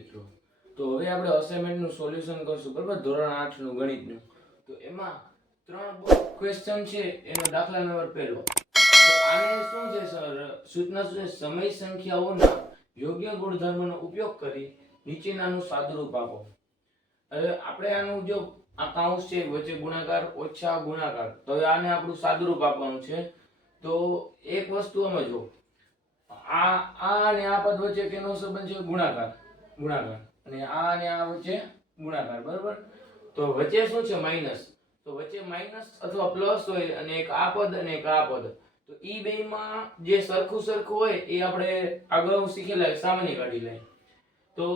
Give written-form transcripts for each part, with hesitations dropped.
મિત્રો, તો હવે આપણે અસાઇનમેન્ટનું સોલ્યુશન કરશું, બરાબર? ધોરણ 8 નું ગણિતનું. તો એમાં 3 ક્વેશ્ચન છે, એનો દાખલા નંબર પહેલો. તો આને શું છે સર? સૂચના શું છે? સમય સંખ્યાઓના યોગ્ય ગુણધર્મનો ઉપયોગ કરી નીચેનાનું સાદુરૂપ આપો. હવે આપણે આનું જો આ કાઉન્સ છે, વચ્ચે ગુણાકાર ઓછા ગુણાકાર, તો હવે આને આપણું સાદુરૂપ આપવાનું છે. તો એક વસ્તુ સમજો, આ અને આ પદ વચ્ચે કેનો સંબંધ છે? ગુણાકાર. ગુણાકાર. અને આ અને આ વચ્ચે ગુણાકાર, બરાબર? તો વચ્ચે શું છે? માઈનસ. તો વચ્ચે માઈનસ અથવા પ્લસ હોય અને એક આ પદ અને એક આ પદ, તો ઈ બેયમાં જે સરખું હોય એ આપણે અગાઉ શીખેલા સામાન્ય કાઢી લઈએ. તો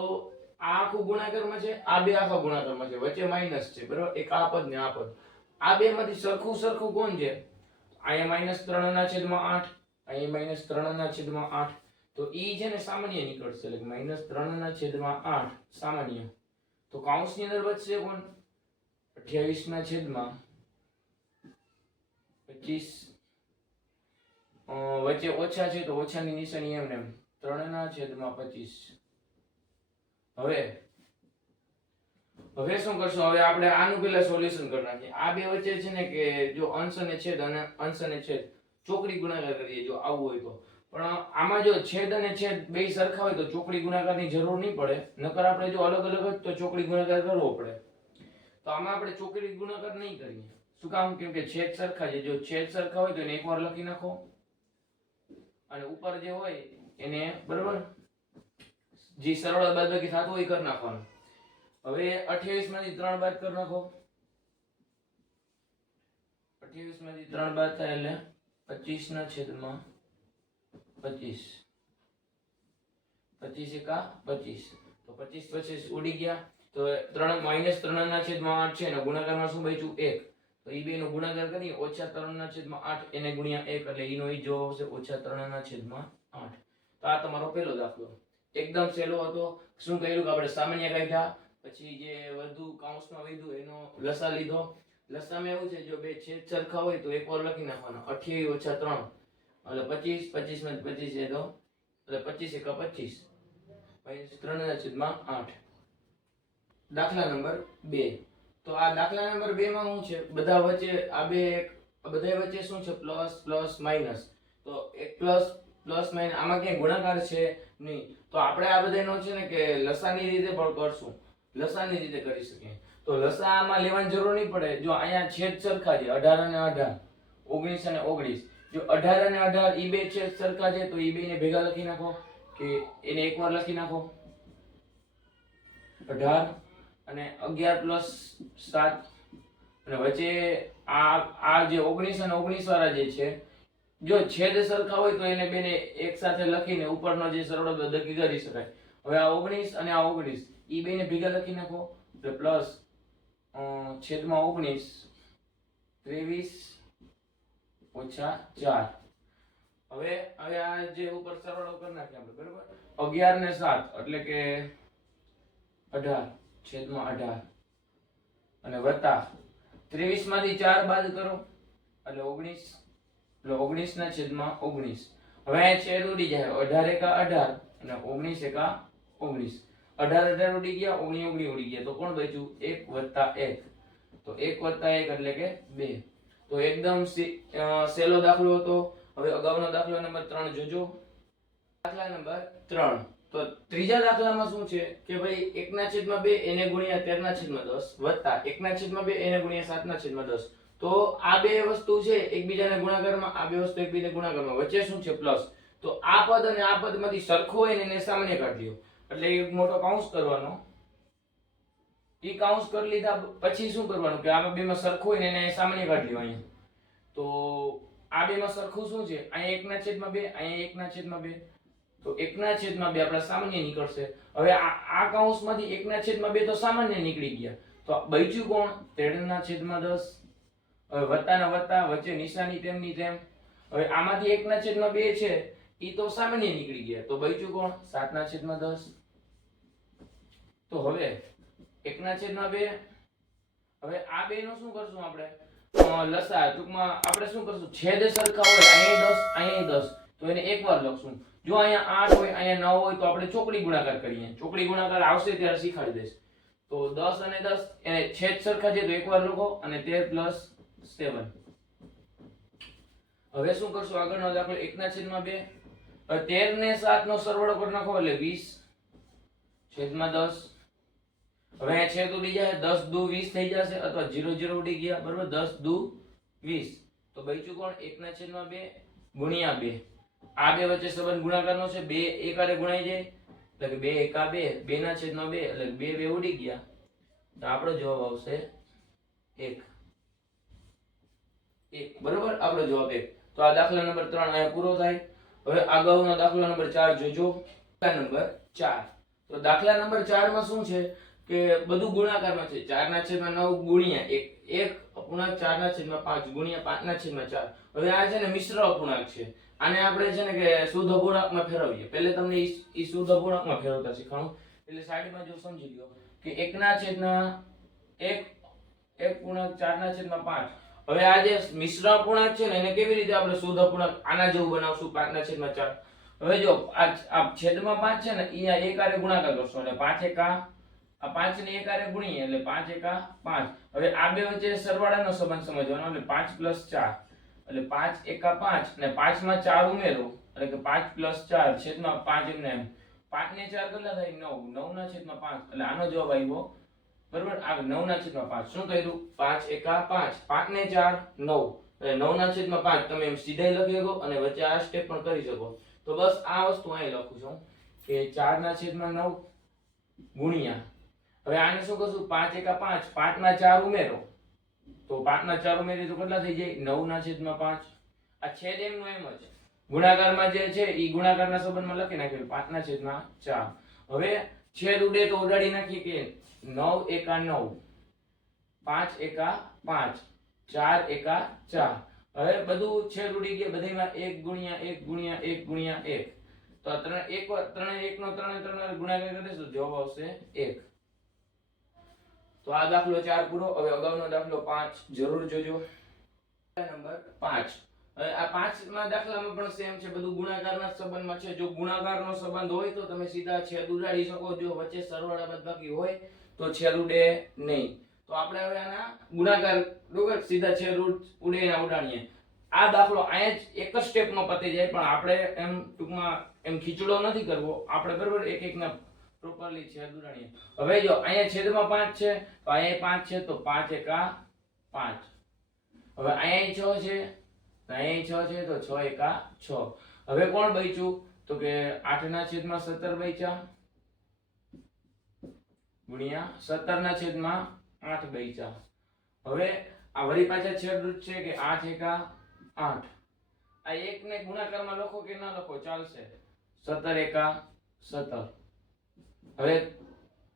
આ આખું ગુણાકારમાં છે, આ બે આખા ગુણાકારમાં છે, વચ્ચે માઈનસ છે, બરાબર? એક આ પદ ને આ પદ, આ બે માંથી સરખું કોણ છે? અહીંયા -3/8, અહીંયા -3/8. તો ઈ છે ને સામાન્ય નીકળશે, એટલે -3/8 સામાન્ય. તો કૌંસની અંદર બચશે કોણ? 28/25. વચ્ચે ઓછા છે તો ઓછાની નિશાની એમને 3/25. હવે શું કરશું? હવે આપણે આનું પેલા સોલ્યુશન કરી નાખીએ. આ બે વચ્ચે છે ને કે જો અંશ અને છેદ ચોકડી ગુણાકાર કરીએ, જો આવું હોય તો. પણ આમાં જો છેદ અને છેદ બે સરખા હોય તો ચોકડી ગુણાકારની જરૂર નહીં પડે, નકર આપણે જો અલગ અલગ હોય તો ચોકડી ગુણાકાર કરવો પડે. તો આમાં આપણે ચોકડી ગુણાકાર નહીં કરીએ. શું કામ? કેમ કે છેદ સરખા છે. જો છેદ સરખા હોય તો એને એકવાર લખી નાખો, અને ઉપર જે હોય એને, બરાબર, જે સરળ બાદબાકી થતું હોય કરી નાખવાનું. હવે 28 માંથી 3 બાદ કરી નાખો. 28 માંથી 3 બાદ થાય એટલે 25/25. 25 એકા 25. તો 25 ઉડી ગયા. તો -3/8 છે, અને ગુણાકારમાં શું બચ્યું? 1. તો ઈ બે નો ગુણાકાર કરીએ, -3/8 એને ગુણ્યા 1, એટલે ઈનો ઈ જવાબ આવશે -3/8. તો આ તમારો પહેલો દાખલો એકદમ સહેલો હતો. શું કર્યું કે આપણે સામાન્ય કાઢ્યા, પછી જે વધુ કૌંસમાં વધ્યું એનો લસા લીધો. લસામાં એવું છે, જો બે છેદ સરખા હોય તો એકવાર લખી નાખવાનો, 28 - 3 એટલે 25. 25 માંથી 25 એ તો એટલે 25 એકા 25, -3/8. દાખલા નંબર 2. તો આ દાખલા નંબર 2 માં શું છે? બધા વચ્ચે આ બધા વચ્ચે શું છે? Plus plus minus. તો એક પ્લસ માઈનસ, આમાં ક્યાંય ગુણાકાર છે નહીં. તો આપણે આ બધાનો છે ને કે લસાની રીતે પણ કરશું, લસાની રીતે કરી શકીએ. તો લસા આમાં લેવાની જરૂર નહીં પડે. જો અહીંયા છેદ સરખા છે, 18 અને 18, 19 અને 19. જો 18 અને 18 ઈ બે છેદ સરખા છે તો ઈ બે ને ભેગા લખી નાખો, કે એને એકવાર લખી નાખો. 18 અને 11 + 7, અને વચ્ચે આ જે 19 અને 19 વાળા જે છે, જો છેદ સરખા હોય તો એને બેને એક સાથે લખીને ઉપરનો જે સરળ બાદબાકી કરી શકાય. હવે આ 19 અને આ 19 ઈ બેને ભેગા લખી નાખો, એટલે પ્લસ છેદમાં 19, 23 ઓછા 4. હવે આ જે ઉપર સરવાળો કરી નાખીએ આપણે, બરાબર? 11 ને 7 એટલે કે 18 છેદમાં 18, અને વત્તા 23 માંથી 4 બાદ કરો એટલે 19, એટલે 19/19. હવે આ છેદ ઉડી જાય, 18 એકા 18 અને 19 એકા 19. 18 ઉડી ગયા, 19 ઉડી ગયા, તો કોણ બચ્યું? 1 + 1. તો 1 + 1 એટલે કે 2. તો એકદમ સહેલો દાખલો હતો. હવે અગાઉનો દાખલો નંબર 3 જોજો. દાખલા નંબર 3. તો ત્રીજા દાખલામાં શું છે કે ભાઈ 1/2 એને ગુણ્યા 13/10 વત્તા 1/2 એને ગુણ્યા 7/10. તો આ બે વસ્તુ છે એકબીજાને ગુણાકારમાં, આ બે વસ્તુ એકબીજાને ગુણાકારમાં, વચ્ચે શું છે? પ્લસ. તો આ પદ અને આ પદમાંથી સરખું હોય ને એને સામાન્ય કાઢી લો, એટલે એક મોટો કૌંસ કરવાનો. ઈ કૌંસ કરી લીધા પછી શું કરવાનું કે આમાં બેમાં સરખું હોય ને એને સામાન્ય કાઢી લો. અહીંયા તો આ બેમાં સરખું શું છે? અહીંયા 1/2, અહીંયા 1/2. તો 1/2 આપણા સામાન્ય નીકળશે. હવે આ કૌંસમાંથી 1/2 તો સામાન્ય નીકળી ગયા, તો બચ્યું કોણ? 13/10. હવે વત્તા ને વત્તા, વચ્ચે નિશાની તેમની તેમ. હવે આમાંથી 1/2 છે ઈ તો સામાન્ય નીકળી ગયા, તો બચ્યું કોણ? 7/10. તો હવે 1/2. હવે આ બે નું શું કરશું આપણે? લસા. ટૂંકમાં આપણે શું કરશું? છેદ સરખા હોય, અહીંયા 10 અહીંયા 10, તો એને એકવાર લખશું. જો અહીંયા 8 હોય અહીંયા 9 હોય તો આપણે ચોકડી ગુણાકાર કરીએ. ચોકડી ગુણાકાર આવશે ત્યારે શીખવાડી દઈશ. તો 10 અને 10 એને છેદ સરખા છે તો એકવાર લખો અને 13 + 7. હવે શું કરશું આગળનો દાખલો 1/2. 13 ને 7 નો સરવાળો કરી નાખો એટલે 20/10. હવે આ છેદ ઉડી જાય 10 દુ 20 થઈ જશે અથવા 0 0 ઉડી ગયા બરોબર 10 દુ 20 તો બચ્યું કોણ 1/2 ગુણ્યા 2. આ બે વચ્ચે સંબંધ ગુણાકારનો છે 2 એકારે ગુણાઈ જાય એટલે કે 2 એકા 2 2/2 એટલે 2 2 ઉડી ગયા તો આપણો જવાબ આવશે 1 બરોબર આપણો જવાબ 1. તો આ દાખલા નંબર 3 અહીંયા પૂરો થાય. હવે આગળનો દાખલા નંબર 4 જોજો. દાખલા નંબર 4 તો દાખલા નંબર 4 માં શું છે કે બધું ગુણાકારમાં છે 4/9 ગુણ્યા 1 અપૂર્ણાંક 4/5 ગુણ્યા 5/4. હવે આ છે ને મિશ્ર અપૂર્ણાંક છે. આને આપણે છે ને કે શુદ્ધ અપૂર્ણાંકમાં ફેરવીએ. પહેલે તમને ઈ શુદ્ધ અપૂર્ણાંકમાં ફેરવતા શીખવાડું એટલે સાઈડમાં જો સમજી લો કે 1/4/5. હવે આ જે મિશ્ર અપૂર્ણાંક છે ને એને કેવી રીતે આપણે શુદ્ધ અપૂર્ણાંક આના જેવું બનાવશું 5/4. હવે જો આ છેદમાં 5 છે ને અહીંયા એકારે ગુણાકાર કરશો અને 5 એકા આ 5 ને એકારે ગુણીએ એટલે 5 એકા 5. હવે આ બે વચ્ચે સરવાળાનો સંબંધ સમજવાનો એટલે 5 + 4 એટલે 5 એકા 5 અને 5 માં 4 ઉમેરો એટલે કે 5 + 4 છેદમાં 5 એમને એમ 5 ને 4 કેટલા થાય 9 9/5 એટલે આનો જવાબ આવ્યો બરોબર. આ 9/5 શું કર્યું 5 એકા 5 5 ને 4 9 એટલે 9/5 તમે એમ સીધા લખી શકો અને વચ્ચે આ સ્ટેપ પણ કરી શકો. તો બસ આ વસ્તુ અહીં લખું છું કે 4/9 ગુણ્યા હવે આને શું કરશું 5 એકા 5 5 માં 4 ઉમેરો તો 5 માં 4 ઉમેરી તો કેટલા થઈ જાય 9/5. આ છેદ એમનો એમ જ ગુણાકારમાં જે છે ઈ ગુણાકારના સંબંધમાં લખી નાખ્યું 5/4. હવે છેદ ઉડે તો ઉડાડી નાખીએ કે 9 એકા 9 5 એકા 5 4 એકા 4. હવે બધું છેદ ઉડી ગયા બધામાં 1 ગુણ્યા 1 ગુણ્યા 1 ગુણ્યા 1 તો આ ત્રણ એક નો ત્રણે ગુણાકાર કરીએ તો જવાબ આવશે 1. તો આ દાખલો 4 પૂરો. હવે અગાઉનો દાખલો 5 જરૂર જોજો. નંબર 5. હવે આ 5 માં દાખલામાં પણ સેમ છે બધું ગુણાકારના સંબંધમાં છે. જો ગુણાકારનો સંબંધ હોય તો તમે સીધા છેદ ઉડાડી શકો. જો વચ્ચે સરવાળા બાદબાકી હોય તો છેદ ઉડે નહીં. તો આપણે હવે આના ગુણાકાર બરોબર સીધા છેદ ઉડે ના ઉડાડીએ. આ દાખલો અહીંયા જ એક જ સ્ટેપમાં પતી જાય પણ આપણે એમ ટૂંકમાં એમ ખીચડો નથી કરવો. આપણે બરોબર એક એક ના પ્રોપરલી છેદ ઉડાડીએ. હવે જો અહીંયા છેદમાં 5 છે તો અહીંયા 5 છે તો 5 એકા 5. હવે અહીંયા 6 છે તો અહીંયા 6 છે તો 6 એકા 6. હવે કોણ બચ્યું તો કે 8/17 બચ્યા ગુણ્યા 17/8 બચ્યા. હવે આ વળી પાછા છેદરૂપ છે કે 8 એકા 8. આ એક ને ગુણાકારમાં લખો કે ના લખો ચાલશે 17 એકા 17. હવે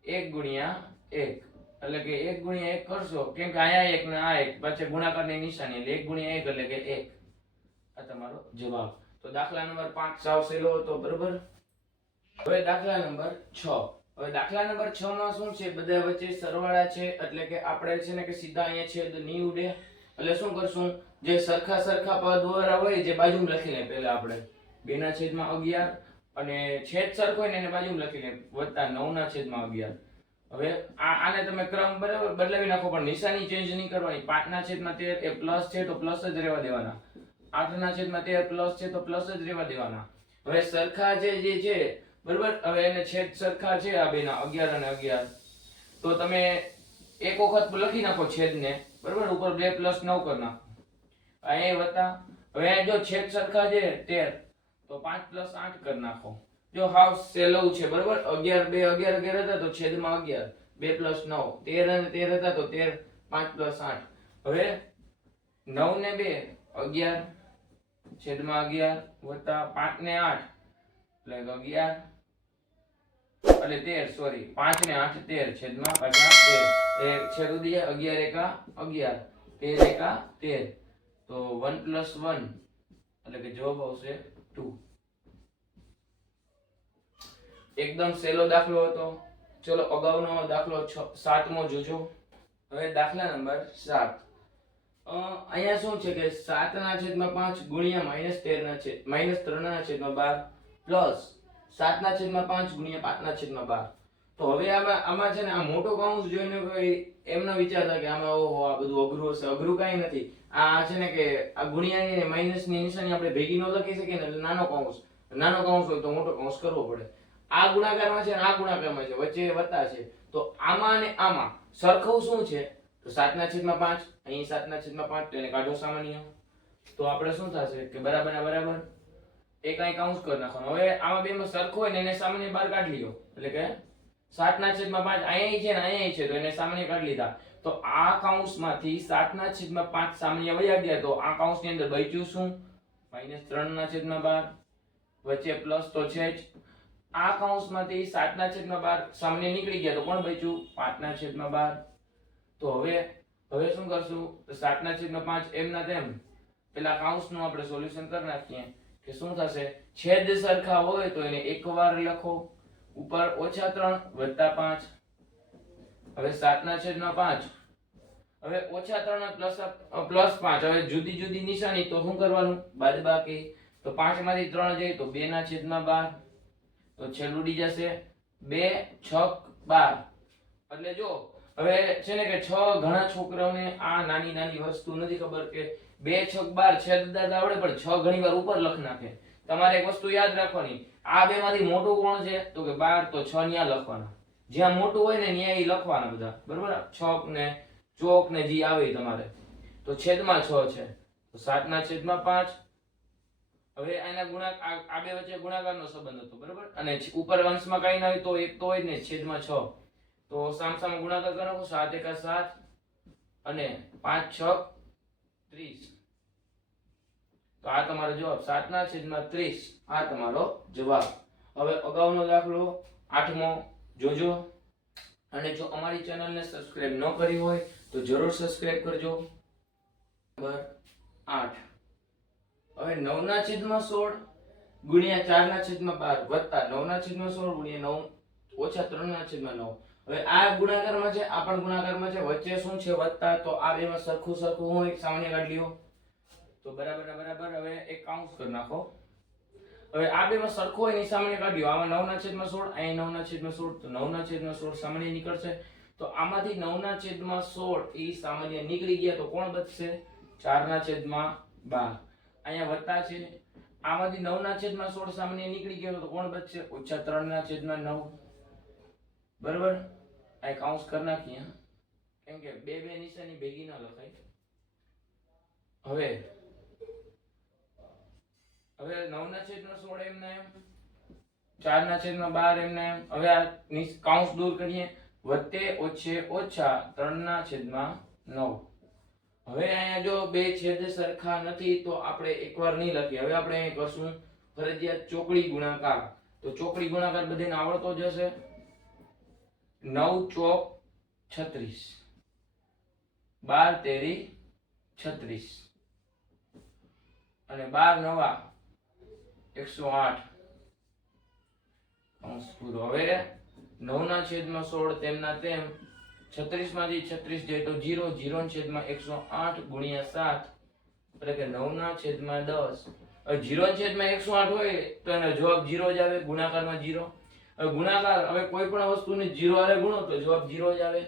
1 ગુણ્યા 1 એટલે કે 1 ગુણ્યા 1 કરશો કેમ કે આયા 1 ને આ 1 પછી ગુણાકારની નિશાની એટલે 1 ગુણ્યા 1 એટલે કે 1. આ તમારો જવાબ. તો દાખલા નંબર 5 સાવ સહેલો હતો બરોબર. હવે દાખલા નંબર 6. હવે દાખલા નંબર 6 માં શું છે બધા વચ્ચે સરવાળા છે એટલે કે આપણે છે ને કે સીધા અહીંયા છેદ નહીં ઉડે એટલે શું કરશું જે સરખા સરખા પદ વાળા હોય જે બાજુમાં લખી લે પહેલા આપણે 2/11 અને છેદ સરખો હોય ને એને બાજુમાં લખી લે +9/11. હવે આને તમે ક્રમ બરાબર બદલાવી નાખો પણ નિશાની ચેન્જ નહીં કરવાની. 5/13 એ પ્લસ છે તો પ્લસ જ રહેવા દેવાના. 8/13 પ્લસ છે તો પ્લસ જ રહેવા દેવાના. હવે સરખા છે જે છે બરાબર. હવે એને છેદ સરખા છે આ બેના 11 અને 11 તો તમે એક વખત લખી નાખો છેદને બરાબર ઉપર 2 + 9 કરી નાખો અહીંયા વત્તા. હવે જો છેદ સરખા છે 13 તો 5 + 8 કરી નાખો. જો હાવ સહેલું છે બરાબર. 11 2 11 11 હતા તો છેદમાં 11 2 + 9 13 અને 13 હતા તો 13 5 + 8. હવે 9 ને 2 11 છેદમાં 11 વત્તા 5 ને 8 એટલે 11 એટલે 13 સોરી 5 ને 8 13 છેદમાં પાછા 13 એ છેદ ઉડી જાય 11 એકા 11 13 એકા 13 તો 1 + 1 એટલે કે જવાબ આવશે 2. એકદમ સહેલો દાખલો હતો. ચલો અગાઉનો દાખલો 7મો જોજો. હવે દાખલા નંબર 7. અહીંયા શું છે કે 7/5 ગુણ્યા -3/12 પ્લસ 7/5 ગુણ્યા 5/12. તો હવે આમાં છે ને આ મોટો કૌંસ જોઈને કોઈ એમ ન વિચારતા કે આમાં ઓહો આ બધું અઘરું હશે. અઘરું કાંઈ નથી. આ છે ને કે આ ગુણ્યાની અને માઇનસની નિશાની આપણે ભેગી ન લખી શકીએ ને, એટલે નાનો કૌંસ હોય તો મોટો કૌંસ કરવો પડે. આ ગુણાકારમાં છે ને આ ગુણાકારમાં છે, વચ્ચે વત્તા છે. તો આમાં અને આમાં સરખું શું છે? તો 7/5, અહીં 7/5, તો એને કાઢો સામાન્ય. તો આપણે શું થશે કે બરાબર ના બરાબર એક અહીં કૌંસ કરી નાખવાનો. હવે આમાં બેમાં સરખું હોય ને એને સામાન્ય બહાર કાઢી લ્યો. એટલે કે 7/5 અહીંયા છે ને અહીંયા છે, તો એને સામાન્ય કાઢી લીધા. તો આ કૌંસમાંથી 7/5 સામાન્ય વયા ગયા. તો આ કૌંસની અંદર બચ્યું શું? -3/12. વચ્ચે પ્લસ તો છે જ. આ કૌંસમાંથી 7/12 સામાન્ય નીકળી ગયા. તો કોણ બચ્યું? 5/12. તો હવે શું કરશું? તો 7/5 એમના તેમ પેલા કૌંસનું આપણે સોલ્યુશન કરી નાખીએ કે શું થશે? છેદ સરખા હોય તો એને એકવાર લખો. ઉપર -3 + 5. હવે 7/5. હવે -3 + 5. હવે જુદી જુદી નિશાની, તો શું કરવાનું? બાદબાકી. તો 5 માંથી 3 જાય તો 2/12. તો છેદ ઉડી જશે. 2 6 12. એટલે જો હવે છે ને કે 6 ઘણા છોકરાઓને આ નાની નાની વસ્તુ નથી ખબર કે 2 6 12 છેદ દાદા આવડે, પણ 6 ઘણી વાર ઉપર લખ નાખે. તમારે એક વસ્તુ યાદ રાખવાની, આ બે માંથી મોટું કોણ છે? તો કે 12. તો 6 ન્યા લખવાના. જ્યાં મોટું હોય ને ન્યા ઈ લખવાના બધા. બરોબર? 6 ને ચોક ને જી આવે તમારે. તો છેદમાં 6 છે. તો 7/5. હવે આના આ બે વચ્ચે ગુણાકારનો સંબંધ હતો. બરોબર? અને ઉપર અંશમાં કઈ ના હોય તો એક તો હોય જ ને, છેદમાં 6. તો સામસામે ગુણાકાર કરો. 7 × 7 અને 5 × 6 30. તો આ તમારો જવાબ 7/30. આ તમારો જવાબ. હવે અગાઉનો દાખલો 8મો જોજો. અને જો અમારી ચેનલને સબસ્ક્રાઇબ ન કરી હોય તો જરૂર સબસ્ક્રાઇબ કરજો. નંબર 8. હવે 9/16 ગુણ્યા 4/12 વત્તા 9/16 ગુણ્યા 9 -3/9. હવે આ ગુણાકારમાં છે, આ પણ ગુણાકારમાં છે. વચ્ચે શું છે? વત્તા. તો આ બેમાં સરખું હોય, સામાન્ય કાઢી લ્યો. તો બરાબર ના બરાબર. હવે એક કૌંસ કરી નાખો. હવે આ બેમાં સરખું હોય ને સામાન્ય કાઢી લ્યો. આમાં 9/16, અહીં 9/16. તો 9/16 સામાન્ય નીકળશે. તો આમાંથી 9/16 ઈ સામાન્ય નીકળી ગયા. તો કોણ બચશે? 4/12. અહીંયા વત્તા છે. આમાંથી 9/16 સામાન્ય નીકળી ગયો. તો કોણ બચશે? -3/9. બરાબર? આ કૌંસ કરી નાખીએ, કેમ કે બે નિશાની ભેગી ના લખાય. હવે 9/16 એમને એમ, 4/12 એમને એમ. હવે આ કૌંસ દૂર કરીએ. વત્તે ઓછે ઓછા 3/9. હવે અહીંયા જો બે છેદ સરખા નથી તો આપણે એકવાર નહીં લખીએ. હવે આપણે અહીં કરશું ફરજિયાત ચોકડી ગુણાકાર. તો ચોકડી ગુણાકાર બધાને આવડતો જ હશે. 9 ચોક 36, 12 તેરી 36 અને 12 નવા 108. કૌંસ પૂરો. હવે 9/16 તેમના તેમ 36 માંથી 36 જાય તો 0, 0/108 ગુણ્યા 7 એટલે કે 9/10. હવે 0/108 હોય તો એનો જવાબ 0 જ આવે. ગુણાકારમાં 0. હવે ગુણાકાર, હવે કોઈ પણ વસ્તુને 0 હારે ગુણો તો જવાબ 0 જ આવે.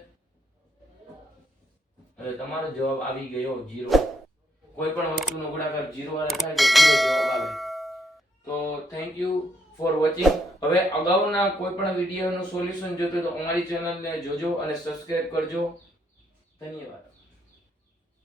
એટલે તમારો જવાબ આવી ગયો 0. કોઈ પણ વસ્તુનો ગુણાકાર 0 હારે થાય તો 0 જવાબ આવે. તો થેન્ક યુ ફોર વોચિંગ. હવે અગાઉના કોઈ પણ વિડીયોનું સોલ્યુશન જોતો તો અમારી ચેનલને જોજો અને સબસ્ક્રાઇબ કરજો. ધન્યવાદ.